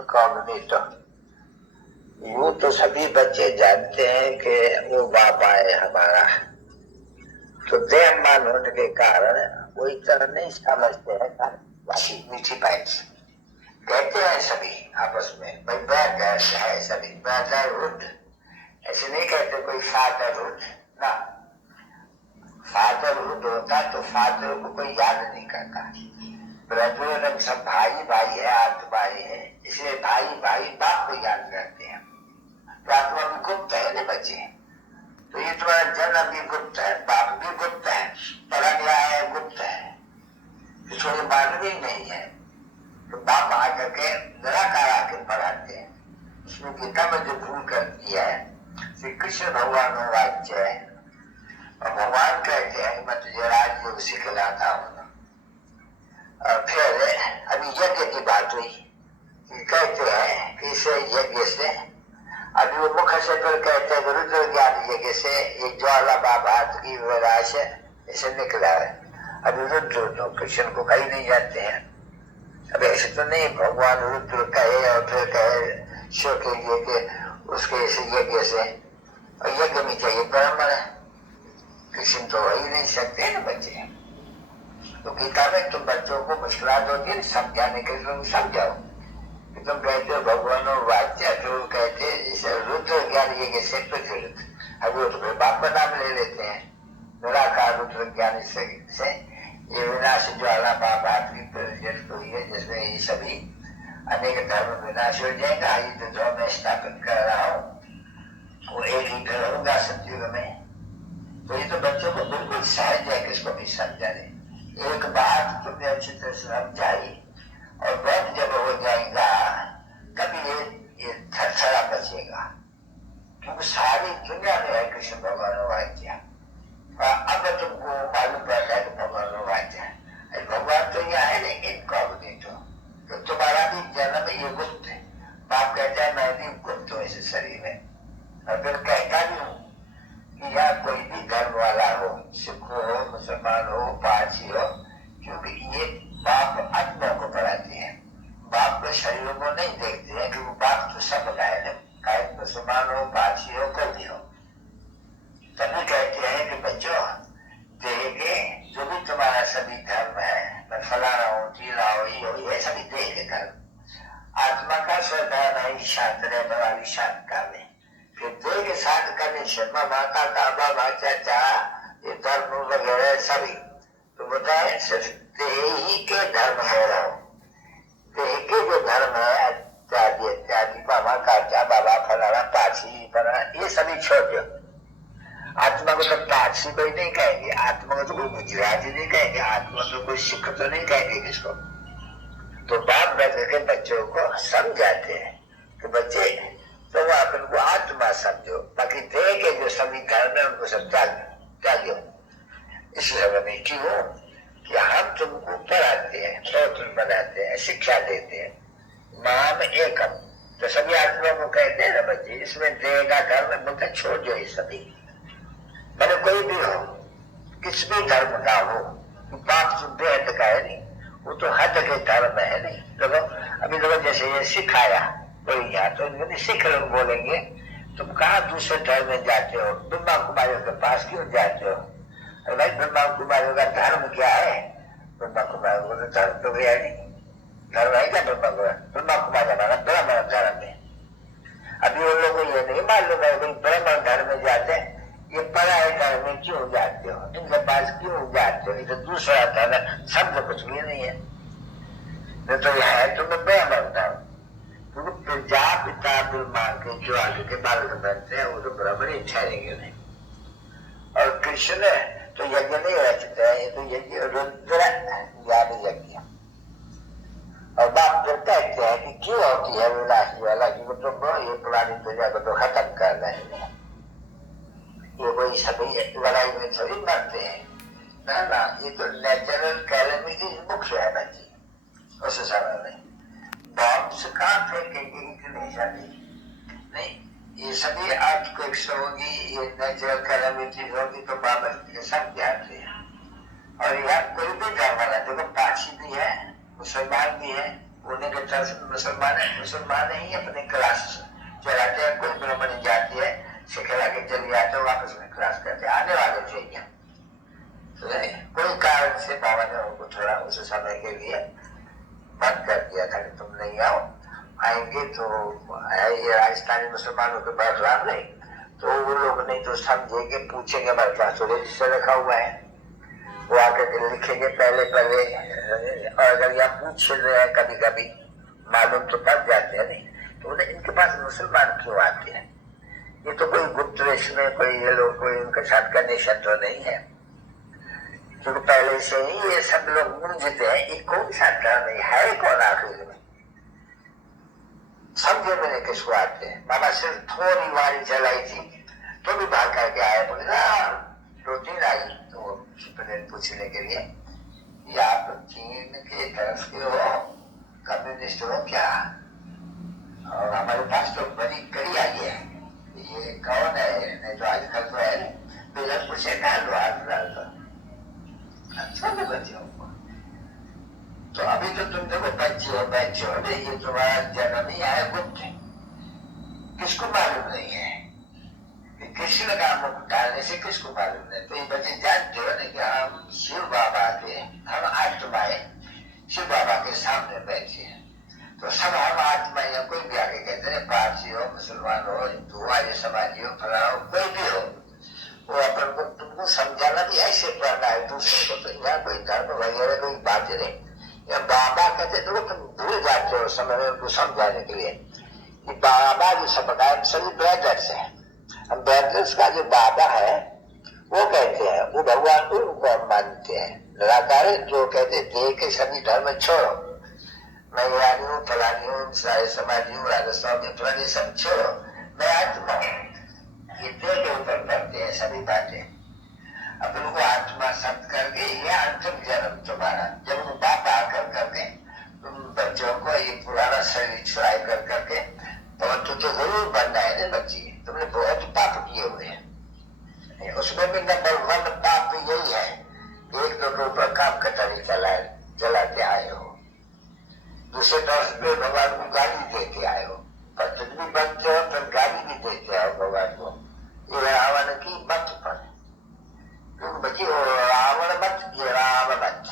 Incognito. यूं तो सभी बच्चे जानते हैं कि वो बाप है हमारा, तो देहमान होने के कारण वो इतना नहीं समझते हैं। बाकी मीठी बात कहते हैं सभी आपस में, भाई बैठ है सभी ब्रदरहुड, ऐसे नहीं कहते कोई फादरहुड ना। फादरहुड होता तो फादर को कोई याद नहीं करता। ब्रदर सब भाई भाई है, आत्माएं है, इसलिए भाई भाई बाप को याद करते हैं। तो आत्मा भी गुप्त है ना बच्चे, तो ये तुम्हारा जन्म भी गुप्त है, बाप भी गुप्त है, पढ़ा गया है गुप्त है, इसको ये मालूम ही नहीं है। तो बाप आकर के निराकार आके पढ़ाते हैं। उसमें गीता में जो भूल कर दिया है, श्री कृष्ण भगवान वाच्य है और भगवान कहते हैं मैं तुझे राजयोग सिखलाता हूँ। और फिर अभी यज्ञ की बात हुई, कहते हैं कि इस यज्ञ से अभी वो मुख से फिर कहते हैं रुद्र ज्ञान यज्ञ से एक ज्वाला बात की विराश इसे निकला है। अभी रुद्र तो कृष्ण को कहीं नहीं जाते हैं। अब ऐसे तो नहीं भगवान रुद्र कहे और फिर कहे शिव के लिए कि उसके इस यज्ञ से, और यज्ञ में चाहिए ब्राह्मण है, कृष्ण तो वही नहीं सकते ना बच्चे। तो गीता में तुम बच्चों को मुश्किलात होती है समझाने के लिए, तुम समझाओ कि तुम कहते हो भगवान वाच्य, तो कहते जैसे रुद्र ज्ञान यज्ञ से प्रज्वलित। अभी वो तो बाप का नाम ले लेते हैं, निराकार रुद्र ज्ञान से ये विनाश ज्वाला बात की प्रज्वलित हुई है, जिसमें ये सभी अनेक धर्म विनाश हो जाएगा। ये जो मैं स्थापित कर रहा हूँ वो एक ही फिर होगा सतयुग में। तो ये तो बच्चों को बिल्कुल सहज है, किसको भी समझा दे। एक बात तुमने अच्छी तरह समझाई और बहुत जब हो जाएगा तभी ये थरथरा बचेगा, क्योंकि सारी दुनिया में है कृष्ण भगवान वाच्य। अब तुमको मालूम पड़ता है कि भगवान वाच्य है, भगवान तो यहाँ है ना इनकॉग्निटो। तो तुम्हारा भी जन्म ये गुप्त है। बाप कहता है मैं भी गुप्त हूँ इस शरीर में, और फिर कहता भी हूँ कि यहाँ कोई भी धर्म वाला हो, सिख हो, मुसलमान हो, पारसी हो, क्योंकि ये बाप आत्मा को पढ़ाते हैं, बाप के शरीरों को नहीं देखते हैं, क्योंकि बाप तो सब का है, मुसलमान हो, पारसी हो, कोई भी हो। तभी कहते हैं कि बच्चों देह के जो भी तुम्हारा सभी धर्म है, मैं फलाना हूँ, चीला हो, ये हो, ये सभी देह के धर्म। आत्मा का स्वधर्म शांत रहने वाली शांत कर ले, फिर देह के साथ करने से माता बाबा चाचा ये धर्म वगैरह सभी तो बताए सिर्फ देह ही के धर्म हो रहा हो। देह के जो धर्म है इत्यादि इत्यादि, बाबा काचा बाबा फलाना पाची फलाना, ये सभी छोड़ दो। आत्मा को तो पाची कोई नहीं कहेंगे, आत्मा को तो कोई गुजराती नहीं कहेंगे, आत्मा को कोई सिख तो नहीं कहेंगे किसको। तो बाप बैठ के बच्चों को समझाते हैं कि बच्चे तो वो अपन को आत्मा समझो, बाकी देह के जो सभी धर्म है उनको सब त्यागो। इसलिए हमें क्यों कि हम तुमको पढ़ाते हैं, पौत्र बनाते हैं, शिक्षा देते हैं, नाम एकम। तो सभी आत्मा को कहते हैं ना बच्चे, इसमें देह का धर्म मुझे छोड़ दो। ये सभी मैंने कोई भी हो, किस भी धर्म का हो, बाप तो बेहद का है नहीं, वो तो हद के धर्म है नहीं। तो अभी लोग जैसे ये सिखाया कोई यहाँ, तो सिख लोग बोलेंगे तुम कहाँ दूसरे धर्म में जाते हो, ब्रह्मा कुमारियों के पास क्यों जाते हो? अरे भाई ब्रह्मा कुमारियों का धर्म क्या है? ब्रह्मा कुमारियों को तो धर्म तो गया नहीं, धर्म है क्या ब्रह्मा कुमार? ब्रह्मा कुमार हमारा ब्राह्मण धर्म है। अभी उन लोगों को ये नहीं मालूम है कि ब्राह्मण धर्म में जाते हैं, ये पराये धर्म में क्यों जाते हो, इनके पास क्यों जाते हो? ये तो दूसरा धर्म शब्द कुछ भी नहीं है, तो यह है तो मैं ब्राह्मण धर्म। क्योंकि प्रजापिता ब्रह्मा के जो आगे के बालक बनते हैं वो तो ब्राह्मण ही ठहरेंगे नहीं। और कृष्ण तो यज्ञ नहीं रचते हैं, ये तो यज्ञ रुद्र ज्ञान यज्ञ। और बाप जब कहते हैं कि क्यों होती है विलासी वाला कि वो तो ये पुरानी दुनिया को तो खत्म कर रहे हैं, ये कोई सभी लड़ाई में थोड़ी मरते हैं ना ना, ये तो नेचुरल कैलेमिटी मुख्य है बच्ची उस समय में। बॉम्ब्स कहाँ फेंकेंगे इतनी सारी नहीं, ये सभी अर्थक्वेक्स होगी, ये नेचुरल कैलेमिटीज होगी, तो बाबा सब जानते हैं। और यहाँ कोई भी धर्म वाला देखो, पारसी भी है, मुसलमान भी है, उन्हीं के तरफ मुसलमान ही अपने क्लास चलाते हैं। कोई ब्राह्मण जाती है सिखला के चले आते हो, वापस में क्लास करते आने वाले थे क्या, कोई कारण से बाबा ने उनको थोड़ा उस समय के लिए बंद कर दिया था कि तुम नहीं आओ, आएंगे तो ये राजस्थानी मुसलमानों के बरकरार नहीं, तो वो लोग नहीं तो समझेंगे, पूछेंगे हमारे पास तो रजिस्टर रखा हुआ है, वो आकर लिखेंगे पहले, और अगर यहाँ पूछ रहे हैं कभी कभी मालूम तो पड़ जाते हैं नहीं, तो इनके पास मुसलमान क्यों आते हैं, ये तो कोई गुप्त वेश में कोई ये लोग कोई उनके साथ कनेक्शन तो नहीं है, क्योंकि पहले से ही ये सब लोग मूंझते हैं, ये कौन सा धर्म है कौन आखिर में, समझे मैंने किसको आते हैं। बाबा सिर्फ थोड़ी वारी चलाई थी तो भी भाग करके आए, बोले ना 2-3 आई तो पूछने के लिए, या आप चीन के तरफ के हो, कम्युनिस्ट हो क्या, और हमारे पास तो बड़ी कड़ी आई है, ये कौन है, नहीं तो आजकल तो है बिना पूछे डाल दो हाथ डाल दो, अच्छा बच्चे हो। तो अभी तो तुम देखो बच्चे हो नहीं, ये तुम्हारा जन्म ही आया गुप्त है, किसको मालूम नहीं है, कृष्ण का मुख डालने से किसको मालूम नहीं, तो ये बच्चे जानते हो नहीं कि हम शिव बाबा के, हम आत्माएं शिव बाबा के सामने बैठे हैं, तो सब हम आत्माएं, कोई भी आगे कहते हैं पारसी हो, मुसलमान हो, हिंदू हो, आर्य समाजी हो, फला हो, कोई भी हो, वो अपन को तुमको समझाना भी ऐसे पड़ना है दूसरे को, तो यहाँ कोई धर्म वगैरह कोई बात नहीं, या बाबा कहते तो तुम भूल जाते हो समय में उनको समझाने के लिए कि बाबा जो सब सभी ब्रदर्स है, हम ब्रदर्स का जो बाबा है वो कहते हैं वो भगवान उनको हम मानते हैं, निराकार जो कहते देह के सभी धर्म छोड़ो, मैं यानी हूँ फलानी हूँ सारे समाजी हूँ राजस्थान में फलानी सब छोड़ो, मैं आत्मा हूँ, ये देह के ऊपर पड़ते हैं सभी बातें, अपन को आत्मा सत्य करके ये अंतिम जन्म तुम्हारा, जब वो बाप आकर करके तुम बच्चों को ये पुराना शरीर छुड़ाई कर करके तो जरूर बनना है ना बच्ची, तुमने बहुत पाप किए हुए हैं, उसमें भी नंबर 1 पाप यही है कि एक दो के ऊपर काम कटारी चलाते आए हो, दूसरे तरफ पे भगवान को गाली देते आए हो, पर तुम भी बनते हो फिर गाली भी देते हो भगवान को, ये रावण की मत पर बच्ची रावण मत, ये राम मत,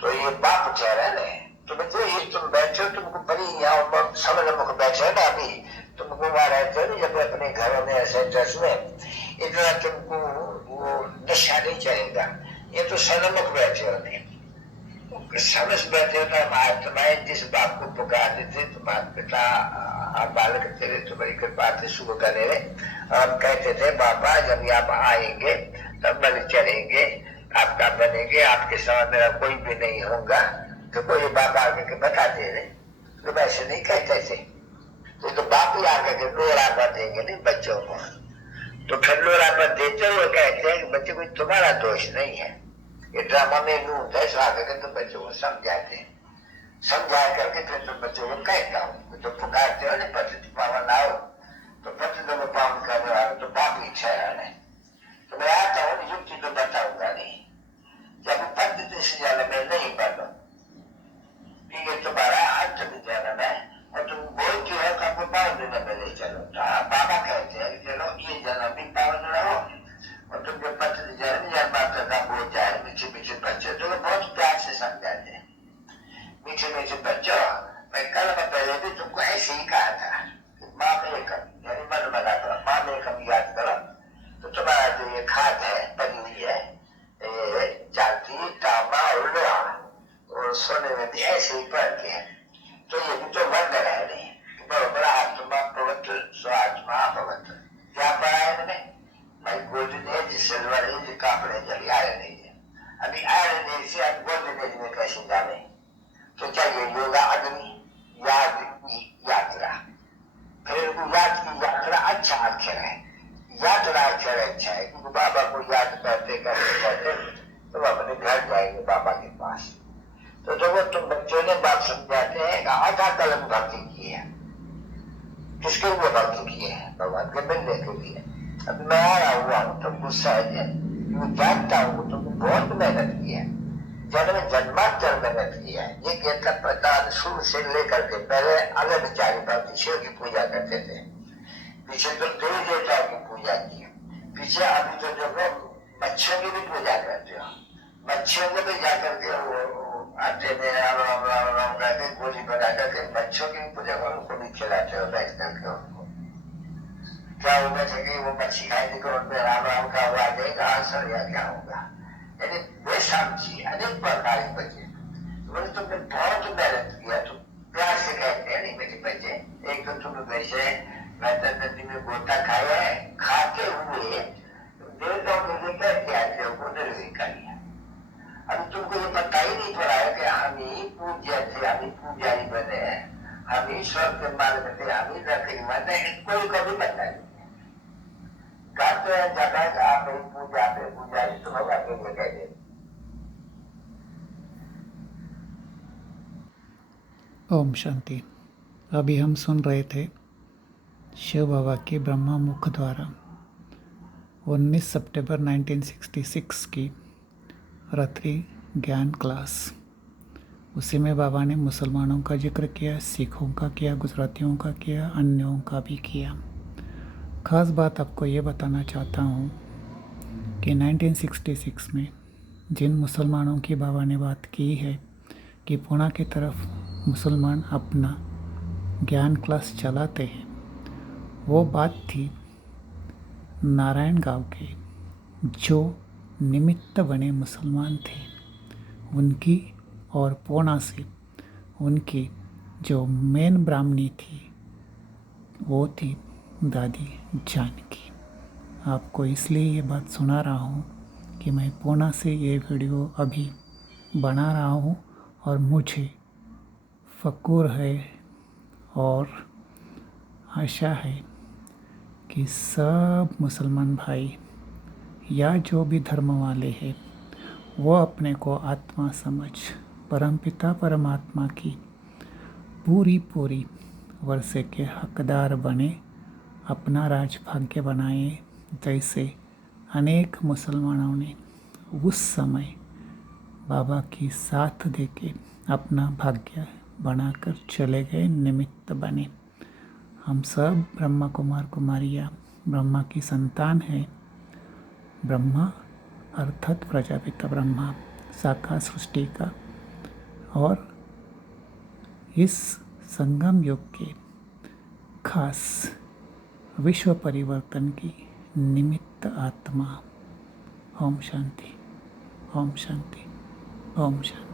तो ये पाप ठहरा है। तो बच्चों ये तुम बैठे हो, तुमको बड़ी यहाँ समझ मुख बैठे है ना, अभी तुमको वहां रहते हो जब अपने घरों में सेंटर्स में, इतना तुमको वो नशा नहीं चलेगा, ये तो सनमुख बैठे हो नहीं, समझ बैठे हो ना, आत्माएं जिस बाप को पुकारते थे तुम्हारे पिता बालक तेरे तुम्हारी कृपा से शुभ करे, हम कहते थे बाबा जब आप आएंगे तब बल चढ़ेंगे, आपका बनेंगे, आपके समय मेरा कोई भी नहीं होगा, तो कोई बाप आके के बताते थे, तो वैसे नहीं कहते थे, तो बाप ही आके के लोरापन देंगे नहीं बच्चों को, तो फिर लोरापन देते हुए कहते हैं कि बच्चे कोई तुम्हारा दोष नहीं है, ये ड्रामा में लूट है, आकर तुम बच्चों को समझाते हैं, समझा करके फिर तुम बच्चों को कहता हूँ, तो पुकारते हो ना पति पावन आओ, तो पति तो पावन करने वाला तो पाप इच्छा है, तो मैं आता हूँ युक्ति तो बताऊंगा नहीं, जब पद्धति से जाने में नहीं बनो, ये तुम्हारा अंत जन्म है, और तुम बोलते हो कि आपको पावन जन्म में ले चलो, तो बाबा कहते हैं कि चलो ये जन्म भी पावन रहो, और तुम जो पद्धति जन्म या माता का बोल जाए मीठे मीठे बच्चे, तो बहुत प्यार से समझाते हैं, मीठे मीठे बच्चों, मैं कल पहले भी तुमको ऐसे ही कहा था, माँ में एकम यानी मन बना करो, माँ में एकम याद करो, तो तुम्हारा जो ये खाद है बनी हुई है, ये चांदी तांबा और लोहा और सोने में भी ऐसे ही पड़ के है, तो ये भी तो वर्ग है नहीं, बड़ा आत्मा पवित्र स्वात्मा पवित्र, क्या पढ़ा है मैंने भाई, गोल्डन एज सिल्वर एज कापड़े जली आयरन एज, अभी आयरन एज से हम गोल्डन एज में कैसे जाने, तो चाहिए योगा अग्नि याद की यात्रा, फिर याद की यात्रा अच्छा अक्षर है, यात्रा अक्षर अच्छा है, क्योंकि बाबा को याद करते करते करते तो अपने घर जाएंगे बाबा के पास, तो देखो तुम बच्चों ने बात समझाते हैं आधा कलम भक्ति की है, किसके लिए भक्ति की है, भगवान के मिलने के लिए, अब मैं आया हुआ हूँ तुम गुस्सा है, मैं जानता हूँ तुमने बहुत मेहनत की है, जन्म जन्मांतर मेहनत किया है। ये कहता प्रकार शुरू से लेकर के पहले अलग विचारी पीछे की पूजा करते थे, पीछे तो देवी देवताओं की पूजा की, पीछे अभी तो जो मच्छियों की भी पूजा करते हो, मच्छियों को भी जाकर के वो आटे में राम राम राम राम करके गोली बना करके मच्छियों की भी पूजा करो, उनको भी खिलाते हो बैठ करके। उनको क्या होगा कि वो मच्छी खाएंगे तो उनमें राम राम का हुआ जाएगा आंसर, या क्या होगा? यानी बेसामची अनेक प्रकार के बचे। बोले तुमने बहुत मेहनत किया, तुम प्यार से कहते हैं नहीं मेरे बच्चे, एक तो तुम वैसे मैदान नदी में गोता खाया है, खाते हुए देवताओं के लिए क्या किया थे, वो निर्विकारी है। अभी तुमको ये पता ही नहीं पड़ा है कि हम ही पूज्य थे, हम ही पुजारी बने हैं, हम ही स्वर्ग के मार्ग थे, हम ही नरक माने, कोई कभी पता नहीं। कहते हैं जाता आप पूजा पे पुजारी तो होगा के लिए कहते। ओम शांति। अभी हम सुन रहे थे शिव बाबा के ब्रह्मा मुख द्वारा 19 सितंबर 1966 की रात्रि ज्ञान क्लास। उसी में बाबा ने मुसलमानों का जिक्र किया, सिखों का किया, गुजरातियों का किया, अन्यों का भी किया। ख़ास बात आपको ये बताना चाहता हूँ कि 1966 में जिन मुसलमानों की बाबा ने बात की है कि पुणे की तरफ मुसलमान अपना ज्ञान क्लास चलाते हैं, वो बात थी नारायण गांव के जो निमित्त बने मुसलमान थे उनकी, और पुणे से उनकी जो मेन ब्राह्मणी थी वो थी दादी जानकी। आपको इसलिए ये बात सुना रहा हूँ कि मैं पुणे से ये वीडियो अभी बना रहा हूँ और मुझे फ़ख्र है और आशा है कि सब मुसलमान भाई या जो भी धर्म वाले हैं वो अपने को आत्मा समझ परमपिता परमात्मा की पूरी वर्षे के हकदार बने, अपना राजभाग्य बनाए, जैसे अनेक मुसलमानों ने उस समय बाबा की साथ देके अपना भाग्य बनाकर चले गए, निमित्त बने। हम सब ब्रह्मा कुमार कुमारियाँ ब्रह्मा की संतान हैं। ब्रह्मा अर्थात प्रजापिता ब्रह्मा साकार सृष्टि का, और इस संगम युग के खास विश्व परिवर्तन की निमित्त आत्मा। ओम शांति, ओम शांति, ओम शांति।